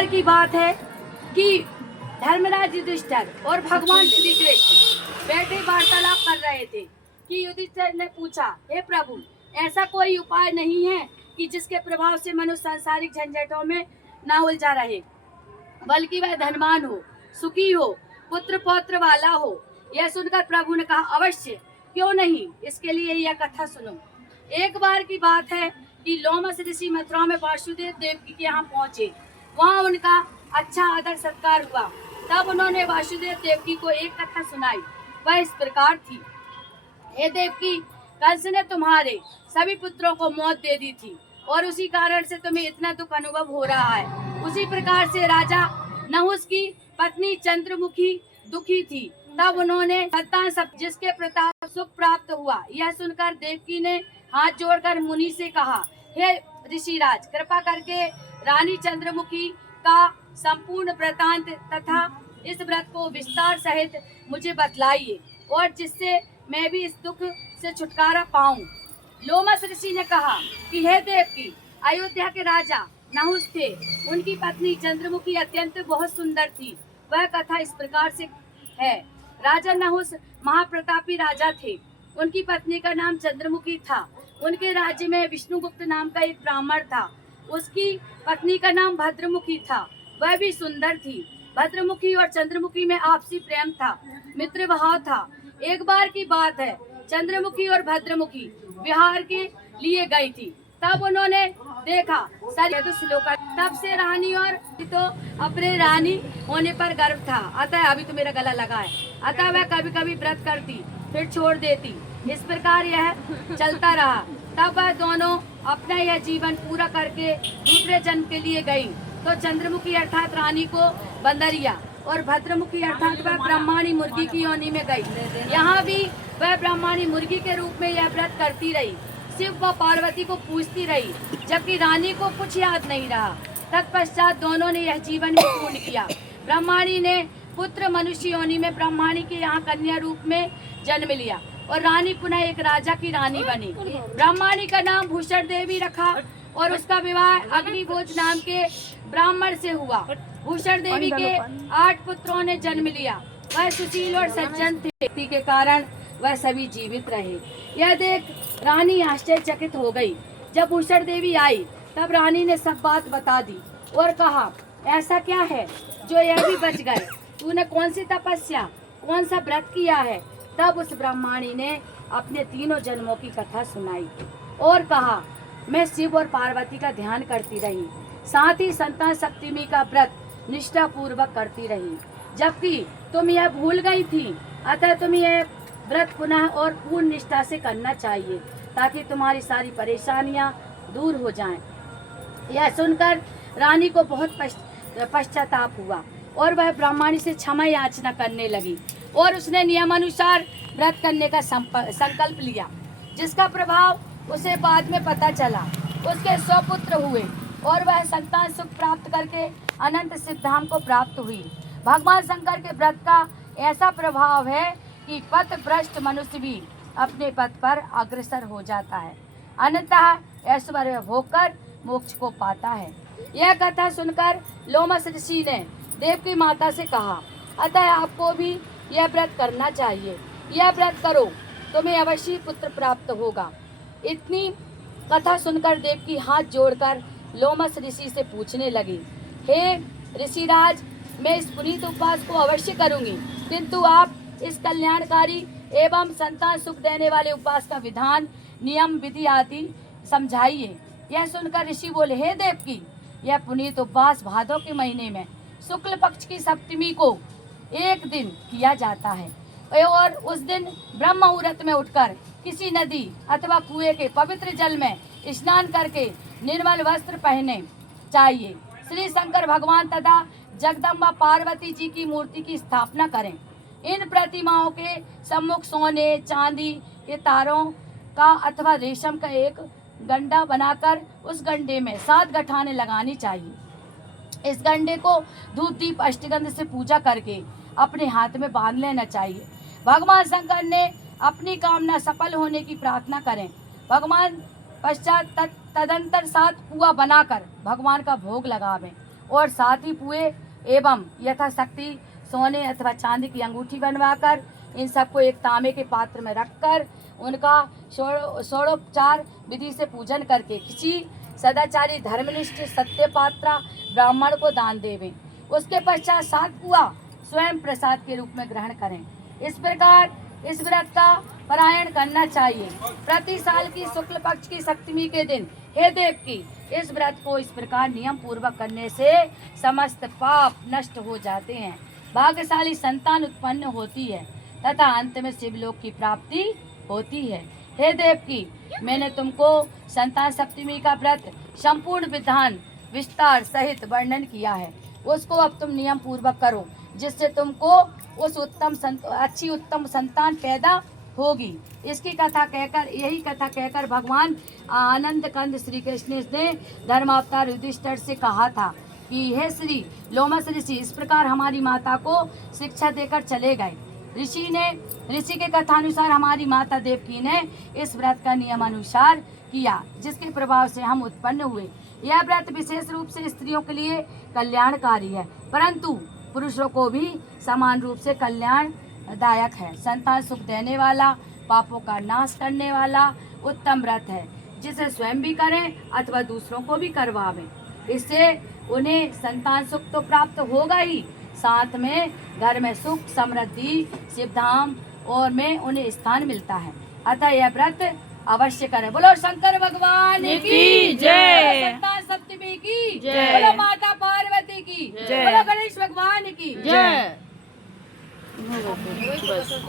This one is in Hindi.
बार की बात है कि धर्मराज युधिष्ठिर और भगवान श्री कृष्ण बैठे वार्तालाप कर रहे थे कि युधिष्ठिर ने पूछा, हे प्रभु, ऐसा कोई उपाय नहीं है कि जिसके प्रभाव से मनुष्य सांसारिक झंझटों में ना उलझा रहे, बल्कि वह धनवान हो, सुखी हो, पुत्र पौत्र वाला हो। यह सुनकर प्रभु ने कहा, अवश्य, क्यों नहीं, इसके लिए यह कथा सुनो। एक बार की बात है कि लोमस ऋषि मथुरा में वासुदेव देवकी के यहाँ पहुंचे। वहाँ उनका अच्छा आदर सत्कार हुआ। तब उन्होंने वासुदेव देवकी को एक कथा सुनाई। वह इस प्रकार थी, हे देवकी, कंस ने तुम्हारे सभी पुत्रों को मौत दे दी थी और उसी कारण से तुम्हें इतना दुख अनुभव हो रहा है। उसी प्रकार से राजा नहुस की पत्नी चंद्रमुखी दुखी थी। तब उन्होंने संतान सब जिसके प्रताप सुख प्राप्त हुआ। यह सुनकर देवकी ने हाथ जोड़कर मुनि से कहा, हे ऋषिराज, कृपा करके रानी चंद्रमुखी का संपूर्ण वृतांत तथा इस व्रत को विस्तार सहित मुझे बतलाइए, और जिससे मैं भी इस दुख से छुटकारा पाऊं। लोमस ऋषि ने कहा कि हे देवकी, अयोध्या के राजा नहुस थे। उनकी पत्नी चंद्रमुखी अत्यंत बहुत सुंदर थी। वह कथा इस प्रकार से है। राजा नहुस महाप्रतापी राजा थे। उनकी पत्नी का नाम चंद्रमुखी था। उनके राज्य में विष्णुगुप्त नाम का एक ब्राह्मण था। उसकी पत्नी का नाम भद्रमुखी था। वह भी सुंदर थी। भद्रमुखी और चंद्रमुखी में आपसी प्रेम था, मित्र भाव था। एक बार की बात है, चंद्रमुखी और भद्रमुखी विहार के लिए गई थी। तब उन्होंने देखा श्लोका, तब से रानी और तो अपने रानी होने पर गर्व था। अतः अभी तो मेरा गला लगा है। अतः वह कभी कभी व्रत करती, फिर छोड़ देती। इस प्रकार यह चलता रहा। तब वह दोनों अपना यह जीवन पूरा करके दूसरे जन्म के लिए गई। तो चंद्रमुखी अर्थात रानी को बंदरिया और भद्रमुखी अर्थात वह ब्राह्मणी मुर्गी की योनि में गई। यहाँ भी वह ब्राह्मणी मुर्गी के रूप में यह व्रत करती रही। शिव व पार्वती को पूजती रही, जबकि रानी को कुछ याद नहीं रहा। तत्पश्चात दोनों ने यह जीवन भी पूर्ण किया। ब्राह्मणी ने पुत्र मनुष्य योनि में ब्राह्मणी के यहाँ कन्या रूप में जन्म लिया और रानी पुनः एक राजा की रानी बनी। ब्राह्मणी का नाम भूषण देवी रखा और उसका विवाह अग्निभोज नाम के ब्राह्मण से हुआ। भूषण देवी के 8 पुत्रों ने जन्म लिया। वह सुशील और सज्जन थे के कारण वह सभी जीवित रहे। यह देख रानी आश्चर्यचकित हो गई। जब भूषण देवी आई तब रानी ने सब बात बता दी और कहा, ऐसा क्या है जो यह भी बच गए? तूने कौन सी तपस्या, कौन सा व्रत किया है? तब उस ब्राह्मणी ने अपने 3 जन्मों की कथा सुनाई और कहा, मैं शिव और पार्वती का ध्यान करती रही, साथ ही संतान सप्तमी का व्रत निष्ठा पूर्वक करती रही, जबकि तुम यह भूल गई थी। अतः तुम यह व्रत पुनः और पूर्ण निष्ठा से करना चाहिए ताकि तुम्हारी सारी परेशानियां दूर हो जाएं। यह सुनकर रानी को बहुत पश्चाताप हुआ और वह ब्राह्मणी से क्षमा याचना करने लगी और उसने नियमानुसार व्रत करने का संकल्प लिया, जिसका प्रभाव उसे बाद में पता चला। उसके 100 पुत्र हुए और वह संतान सुख प्राप्त करके अनंत सिद्धाम को प्राप्त हुई। भगवान शंकर के व्रत का ऐसा प्रभाव है कि पथ भ्रष्ट मनुष्य भी अपने पथ पर अग्रसर हो जाता है, अनंतः ऐश्वर्य होकर मोक्ष को पाता है। यह कथा सुनकर लोमस ऋषि ने देवकी माता से कहा, अतः आपको भी यह व्रत करना चाहिए। यह व्रत करो, तुम्हें अवश्य पुत्र प्राप्त होगा। इतनी कथा सुनकर देवकी हाथ जोड़कर लोमस ऋषि से पूछने लगी, हे ऋषिराज, मैं इस पुनीत उपवास को अवश्य करूंगी, किंतु आप इस कल्याणकारी एवं संतान सुख देने वाले उपवास का विधान, नियम, विधि आदि समझाइए। यह सुनकर ऋषि बोले, हे देवकी, यह पुनीत उपवास भादों के महीने में शुक्ल पक्ष की सप्तमी को एक दिन किया जाता है और उस दिन ब्रह्म मुहूर्त में उठकर किसी नदी अथवा कुएं के पवित्र जल में स्नान करके निर्मल वस्त्र पहने चाहिए। श्री शंकर भगवान तथा जगदम्बा पार्वती जी की मूर्ति की स्थापना करें। इन प्रतिमाओं के सम्मुख सोने चांदी के तारों का अथवा रेशम का एक गंडा बनाकर उस गंडे में 7 गठाने लगानी चाहिए। इस गंडे को धूप दीप अष्टगंध से पूजा करके अपने हाथ में बांध लेना चाहिए। भगवान शंकर ने अपनी कामना सफल होने की प्रार्थना करें। भगवान पश्चात तदंतर 7 पुआ बनाकर भगवान का भोग लगावें और साथ ही पुए एवं यथाशक्ति सोने अथवा चांदी की अंगूठी बनवाकर इन सबको एक तांबे के पात्र में रखकर उनका षोडोपचार विधि से पूजन करके किसी सदाचारी धर्मनिष्ठ सत्य पात्रा ब्राह्मण को दान देवें। उसके पश्चात 7 पुआ स्वयं प्रसाद के रूप में ग्रहण करें। इस प्रकार इस व्रत का पारायण करना चाहिए। प्रति साल की शुक्ल पक्ष की सप्तमी के दिन हे देव की इस व्रत को इस प्रकार नियम पूर्वक करने से समस्त पाप नष्ट हो जाते हैं, भाग्यशाली संतान उत्पन्न होती है तथा अंत में शिवलोक की प्राप्ति होती है। हे देव की मैंने तुमको संतान सप्तमी का व्रत संपूर्ण विधान विस्तार सहित वर्णन किया है, उसको अब तुम नियम पूर्वक करो जिससे तुमको उस उत्तम संतान पैदा होगी। इसकी कथा कहकर यही कथा कहकर भगवान आनंद कंद श्री कृष्ण ने धर्मावतार युधिष्ठिर से कहा था कि हे श्री लोमस ऋषि इस प्रकार हमारी माता को शिक्षा देकर चले गए। ऋषि के कथानुसार हमारी माता देवकी ने इस व्रत का नियमानुसार किया जिसके प्रभाव से हम उत्पन्न हुए। यह व्रत विशेष रूप से स्त्रियों के लिए कल्याणकारी है परंतु पुरुषों को भी समान रूप से कल्याणदायक है। संतान सुख देने वाला पापों का नाश करने वाला उत्तम व्रत है जिसे स्वयं भी करें अथवा दूसरों को भी करवावें। इससे उन्हें संतान सुख तो प्राप्त होगा ही, साथ में घर में सुख समृद्धि शिवधाम और में उन्हें स्थान मिलता है। अतः यह व्रत अवश्य करें। बोलो शंकर भगवान की जय, संतान सप्तमी की जय, बोलो माता पार्वती की जय, बोलो गणेश भगवान की जय।